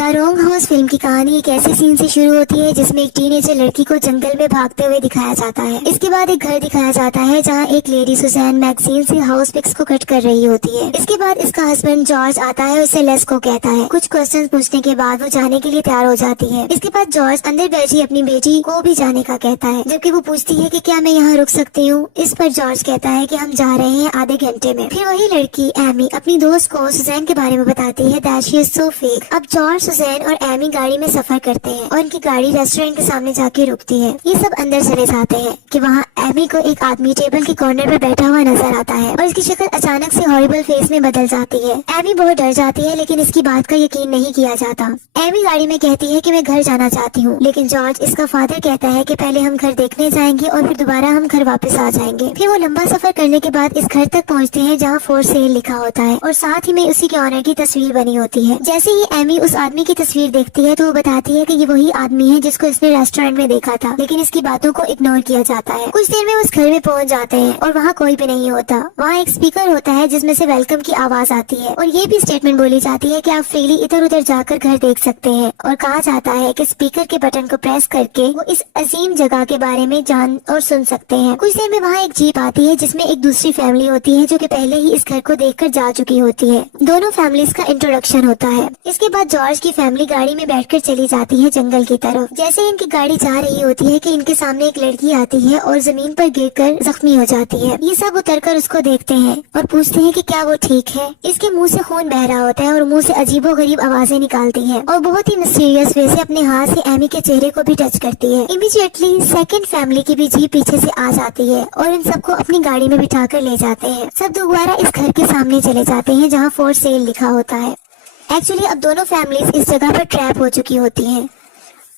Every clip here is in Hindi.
द रॉन्ग हाउस फिल्म की कहानी एक ऐसे सीन से शुरू होती है जिसमें एक टीनेजर लड़की को जंगल में भागते हुए दिखाया जाता है। इसके बाद एक घर दिखाया जाता है जहां एक लेडी सुजैन मैगजीन से हाउस पिक्स को कट कर रही होती है। इसके बाद इसका हस्बैंड जॉर्ज आता है, उसे लेस को कहता है। कुछ क्वेश्चन पूछने के बाद वो जाने के लिए तैयार हो जाती है। इसके बाद जॉर्ज अंदर बैठी अपनी बेटी को भी जाने का कहता है, जबकि वो पूछती है कि क्या मैं यहाँ रुक सकती हूँ। इस पर जॉर्ज कहता है कि हम जा रहे हैं आधे घंटे में। फिर वही लड़की एमी अपनी दोस्त को सुजैन के बारे में बताती है that she is so fake. अब जॉर्ज, सुजैन और एमी गाड़ी में सफर करते हैं और इनकी गाड़ी रेस्टोरेंट के सामने जाके रुकती है। ये सब अंदर चले जाते हैं कि वहाँ एमी को एक आदमी टेबल के कॉर्नर पर बैठा हुआ नजर आता है और इसकी शक्ल अचानक से हॉरिबल फेस में बदल जाती है। एमी बहुत डर जाती है लेकिन इसकी बात का यकीन नहीं किया जाता। एमी गाड़ी में कहती है कि मैं घर जाना चाहती हूँ, लेकिन जॉर्ज, इसका फादर, कहता है कि पहले हम घर देखने जाएंगे और फिर दोबारा हम घर वापस आ जाएंगे। फिर वो लंबा सफर करने के बाद इस घर तक पहुँचते हैं जहाँ फॉर सेल लिखा होता है और साथ ही में उसी के ऑनर की तस्वीर बनी होती है। जैसे ही एमी उस आदमी की तस्वीर देखती है तो वो बताती है कि ये वही आदमी है जिसको इसने रेस्टोरेंट में देखा था, लेकिन इसकी बातों को इग्नोर किया जाता है। कुछ देर में उस घर में पहुंच जाते हैं और वहाँ कोई भी नहीं होता। वहाँ एक स्पीकर होता है जिसमें से वेलकम की आवाज आती है और ये भी स्टेटमेंट बोली जाती है कि आप फ्रीली इधर उधर जाकर घर देख सकते हैं और कहा जाता है कि स्पीकर के बटन को प्रेस करके वो इस अजीम जगह के बारे में जान और सुन सकते हैं। कुछ देर में वहाँ एक जीप आती है जिसमें एक दूसरी फैमिली होती है जो कि पहले ही इस घर को देखकर जा चुकी होती है। दोनों फैमिलीज का इंट्रोडक्शन होता है। इसके बाद जॉर्ज की फैमिली गाड़ी में बैठकर चली जाती है जंगल की तरफ। जैसे इनकी गाड़ी जा रही होती है कि इनके सामने एक लड़की आती है और जमीन पर गिरकर जख्मी हो जाती है। ये सब उतरकर उसको देखते हैं और पूछते हैं कि क्या वो ठीक है। इसके मुंह से खून बह रहा होता है और मुंह से अजीबोगरीब आवाजें निकालती है और बहुत ही मिस्टीरियस वे से अपने हाथ से एमी के चेहरे को भी टच करती है। इमीडिएटली सेकंड फैमिली की भी जीप पीछे से आ जाती है और इन सबको अपनी गाड़ी में बिठाकर ले जाते हैं। सब दोबारा इस घर के सामने चले जाते हैं जहाँ फॉर सेल लिखा होता है। एक्चुअली अब दोनों फैमिलीज इस जगह पर ट्रैप हो चुकी होती हैं।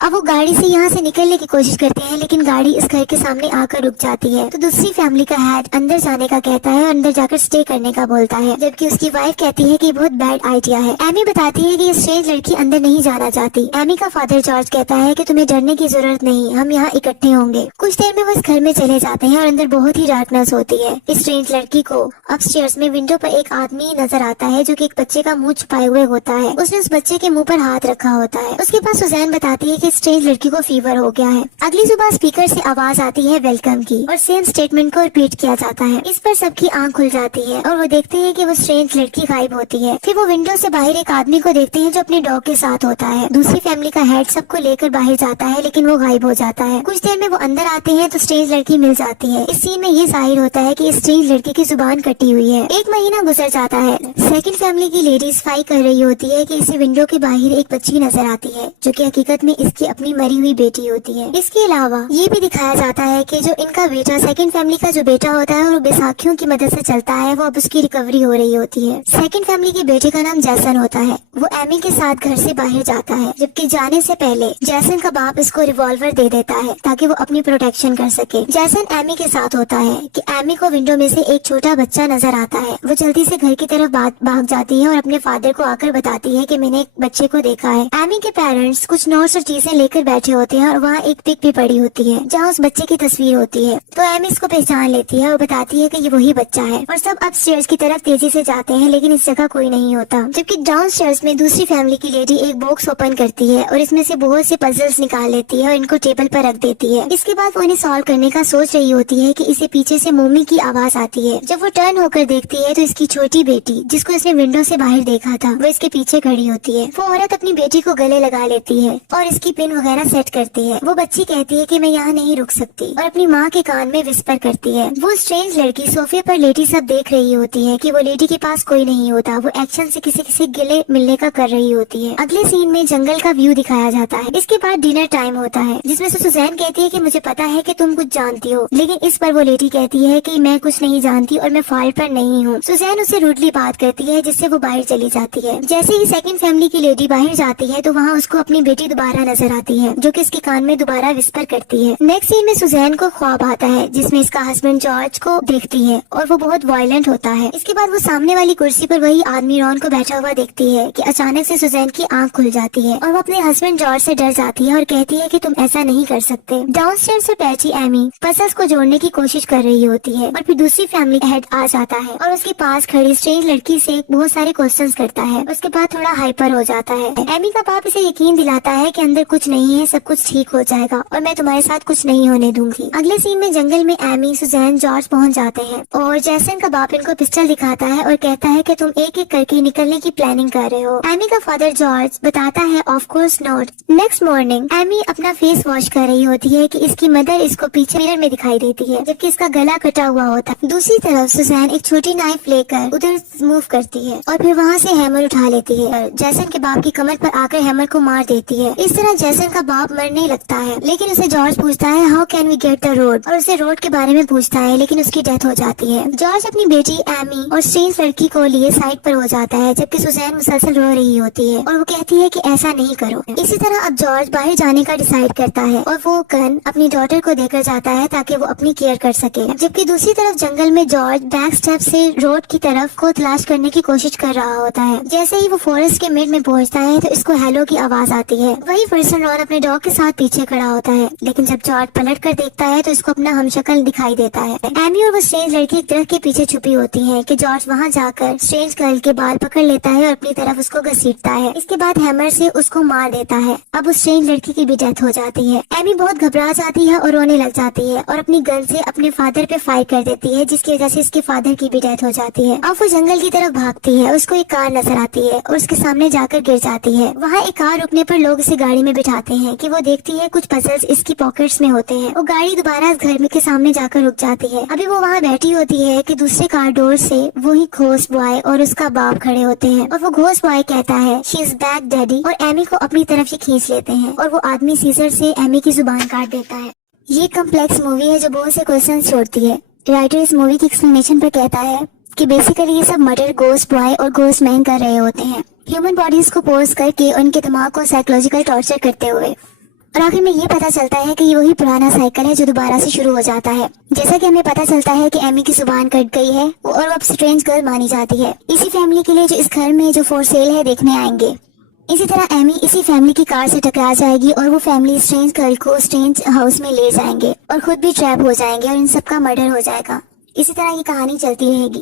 अब वो गाड़ी से यहाँ से निकलने की कोशिश करते हैं लेकिन गाड़ी इस घर के सामने आकर रुक जाती है। तो दूसरी फैमिली का हेड अंदर जाने का कहता है और अंदर जाकर स्टे करने का बोलता है, जबकि उसकी वाइफ कहती है कि ये बहुत बैड आइडिया है। एमी बताती है कि ये स्ट्रेंज लड़की अंदर नहीं जाना चाहती। एमी का फादर जॉर्ज कहता है कि तुम्हें डरने की जरूरत नहीं, हम यहाँ इकट्ठे होंगे। कुछ देर में वो इस घर में चले जाते हैं और अंदर बहुत ही डार्कनेस होती है। इस स्ट्रेंज लड़की को अपस्टेयर्स में विंडो पर एक आदमी नजर आता है जो कि एक बच्चे का मुंह छुपाए हुए होता है। उसने उस बच्चे के मुंह पर हाथ रखा होता है। उसके पास सुजैन बताती है कि स्ट्रेंज लड़की को फीवर हो गया है। अगली सुबह स्पीकर से आवाज आती है वेलकम की और सेम स्टेटमेंट को रिपीट किया जाता है। इस पर सबकी आंख खुल जाती है और वो देखते हैं कि वो स्ट्रेंज लड़की गायब होती है। फिर वो विंडो से बाहर एक आदमी को देखते हैं जो अपने डॉग के साथ होता है। दूसरी फैमिली का हेड सबको लेकर बाहर जाता है लेकिन वो गायब हो जाता है। कुछ देर में वो अंदर आते हैं तो स्ट्रेंज लड़की मिल जाती है। इस सीन में ये जाहिर होता है कि स्ट्रेंज लड़की की जुबान कटी हुई है। एक महीना गुजर जाता है। सेकंड फैमिली की लेडीज फाइट कर रही होती है कि इसे विंडो के बाहर एक बच्ची नजर आती है जो कि हकीकत में इसकी अपनी मरी हुई बेटी होती है। इसके अलावा ये भी दिखाया जाता है कि जो इनका बेटा, सेकंड फैमिली का जो बेटा होता है और बैसाखियों की मदद से चलता है, वो अब उसकी रिकवरी हो रही होती है। सेकंड फैमिली के बेटे का नाम जैसन होता है। वो एमी के साथ घर से बाहर जाता है, जबकि जाने से पहले जैसन का बाप इसको रिवॉल्वर दे देता है ताकि वो अपनी प्रोटेक्शन कर सके। जैसन एमी के साथ होता है कि एमी को विंडो में से एक छोटा बच्चा नजर आता है। वो जल्दी से घर की तरफ भाग जाती है और अपने फादर को आकर बताती है कि मैंने एक बच्चे को देखा है। एमी के पेरेंट्स कुछ नोट्स और चीजें लेकर बैठे होते हैं और वहाँ एक पिक भी पड़ी होती है जहाँ उस बच्चे की तस्वीर होती है। तो एमी इसको पहचान लेती है और बताती है कि ये वही बच्चा है और सब अपस्टेयर्स की तरफ तेजी से जाते हैं लेकिन इस जगह कोई नहीं होता। जबकि डाउनस्टेयर्स में दूसरी फैमिली की लेडी एक बॉक्स ओपन करती है और इसमें से बहुत से पजल्स निकाल लेती है और इनको टेबल पर रख देती है। इसके बाद वो इन्हें सॉल्व करने का सोच रही होती है कि इसे पीछे से मम्मी की आवाज आती है। जब वो टर्न होकर देखती है तो इसकी छोटी बेटी, जिसको इसने विंडो से बाहर देखा था, वो इसके पीछे खड़ी होती है। वो औरत अपनी बेटी को गले लगा लेती है और इसकी पिन वगैरह सेट करती है। वो बच्ची कहती है कि मैं यहाँ नहीं रुक सकती और अपनी माँ के कान में विस्पर करती है। वो स्ट्रेंज लड़की सोफे पर लेटी सब देख रही होती है कि वो लेडी के पास कोई नहीं होता। वो एक्शन से किसी किसी गिले मिलने का कर रही होती है। अगले सीन में जंगल का व्यू दिखाया जाता है। इसके बाद डिनर टाइम होता है जिसमें से सुजैन कहती है कि मुझे पता है कि तुम कुछ जानती हो, लेकिन इस पर वो लेडी कहती है कि मैं कुछ नहीं जानती और मैं फाइल पर नहीं हूँ। सुजैन उससे रूडली बात करती है जिससे वो बाहर चली जाती है। जैसे ही सेकंड फैमिली की लेडी बाहर जाती है तो वहाँ उसको अपनी बेटी दोबारा नजर नजर आती है जो कि इसके कान में दोबारा विस्पर करती है। नेक्स्ट सीन में सुजैन को ख्वाब आता है जिसमें इसका हस्बैंड जॉर्ज को देखती है और वो बहुत वायलेंट होता है। इसके बाद वो सामने वाली कुर्सी पर वही आदमी रॉन को बैठा हुआ देखती है कि अचानक से सुजैन की आंख खुल जाती है और वो अपने हस्बैंड जॉर्ज से डर जाती है और कहती है कि तुम ऐसा नहीं कर सकते। डाउनस्टेयर्स से बैठी एमी पजल्स को जोड़ने की कोशिश कर रही होती है और फिर दूसरी फैमिली हेड आ जाता है और उसके पास खड़ी स्ट्रेंज लड़की से बहुत सारे क्वेश्चंस करता है। उसके बाद थोड़ा हाइपर हो जाता है। एमी का बाप इसे यकीन दिलाता है कि अंदर कुछ नहीं है, सब कुछ ठीक हो जाएगा और मैं तुम्हारे साथ कुछ नहीं होने दूंगी। अगले सीन में जंगल में एमी, सुजैन, जॉर्ज पहुंच जाते हैं और जैसन का बाप इनको पिस्टल दिखाता है और कहता है कि तुम एक एक करके निकलने की प्लानिंग कर रहे हो। एमी का फादर जॉर्ज बताता है of course not. Next morning Amy अपना फेस वॉश कर रही होती है कि इसकी मदर इसको पीछे मिरर में दिखाई देती है जबकि इसका गला कटा हुआ होता है। दूसरी तरफ सुजैन एक छोटी नाइफ लेकर उधर मूव करती है और फिर वहाँ से हैमर उठा लेती है। जैसन के बाप की कमर पर आकर हैमर को मार देती है। इस तरह जैसन का बाप मरने लगता है लेकिन उसे जॉर्ज पूछता है how can we get the road, और उसे रोड के बारे में पूछता है लेकिन उसकी डेथ हो जाती है। जॉर्ज अपनी बेटी एमी और स्ट्रेंज लड़की को लिए साइड पर हो जाता है जबकि सुजैन मुसलसल रो रही होती है और वो कहती है कि ऐसा नहीं करो। इसी तरह अब जॉर्ज बाहर जाने का डिसाइड करता है और वो गन अपनी डॉटर को देकर जाता है ताकि वो अपनी केयर कर सके। जबकि दूसरी तरफ जंगल में जॉर्ज बैक स्टेप से रोड की तरफ को तलाश करने की कोशिश कर रहा होता है। जैसे ही वो फॉरेस्ट के मिड में पहुंचता है तो इसको हेलो की आवाज आती है। वही पर्सन रॉन अपने डॉग के साथ पीछे खड़ा होता है लेकिन जब जॉर्ज पलट कर देखता है तो इसको अपना हमशक्ल दिखाई देता है। एमी और वो स्ट्रेंज लड़की एक दरख्त के पीछे छुपी होती है कि जॉर्ज वहाँ जाकर स्ट्रेंज गर्ल के बाल पकड़ लेता है और अपनी तरफ उसको घसीटता है। इसके बाद हैमर से उसको मार देता है। अब उस स्ट्रेंज लड़की की भी डेथ हो जाती है। एमी बहुत घबरा जाती है और रोने लग जाती है और अपनी गन से अपने फादर पे फायर कर देती है जिसकी वजह से इसके फादर की भी डेथ हो जाती है। अब वो जंगल की तरफ भागती है, उसको एक कार नजर आती है और उसके सामने जाकर गिर जाती है। वहाँ एक कार रुकने पर लोग इसे गाड़ी में बिठाते हैं कि वो देखती है कुछ पजल्स इसकी पॉकेट्स में होते हैं। वो गाड़ी दोबारा इस घर में के सामने जाकर रुक जाती है। अभी वो वहाँ बैठी होती है कि दूसरे कार डोर से वही घोस्ट बॉय और उसका बाप खड़े होते हैं और वो घोस्ट बॉय कहता है शी इज बैक डैडी और एमी को अपनी तरफ से खींच लेते हैं और वो आदमी सीजर से एमी की जुबान काट देता है। ये कम्प्लेक्स मूवी है जो बहुत से क्वेश्चन छोड़ती है। राइटर इस मूवी की एक्सप्लेनेशन पर कहता है कि बेसिकली ये सब मर्डर घोस्ट बॉय और घोस्ट मैन कर रहे होते हैं, ह्यूमन बॉडीज को पोज करके उनके दिमाग को साइकोलॉजिकल टॉर्चर करते हुए। और आखिर में ये पता चलता है कि ये वही पुराना साइकिल है जो दोबारा से शुरू हो जाता है। जैसा कि हमें पता चलता है कि एमी की जुबान कट गई है और अब स्ट्रेंज गर्ल मानी जाती है। इसी फैमिली के लिए जो इस घर में जो फॉर सेल है देखने आएंगे। इसी तरह एमी इसी फैमिली की कार से टकरा जाएगी और वो फैमिली स्ट्रेंज गर्ल को स्ट्रेंज हाउस में ले जाएंगे और खुद भी ट्रैप हो जाएंगे और इन सबका मर्डर हो जाएगा। इसी तरह ये कहानी चलती रहेगी।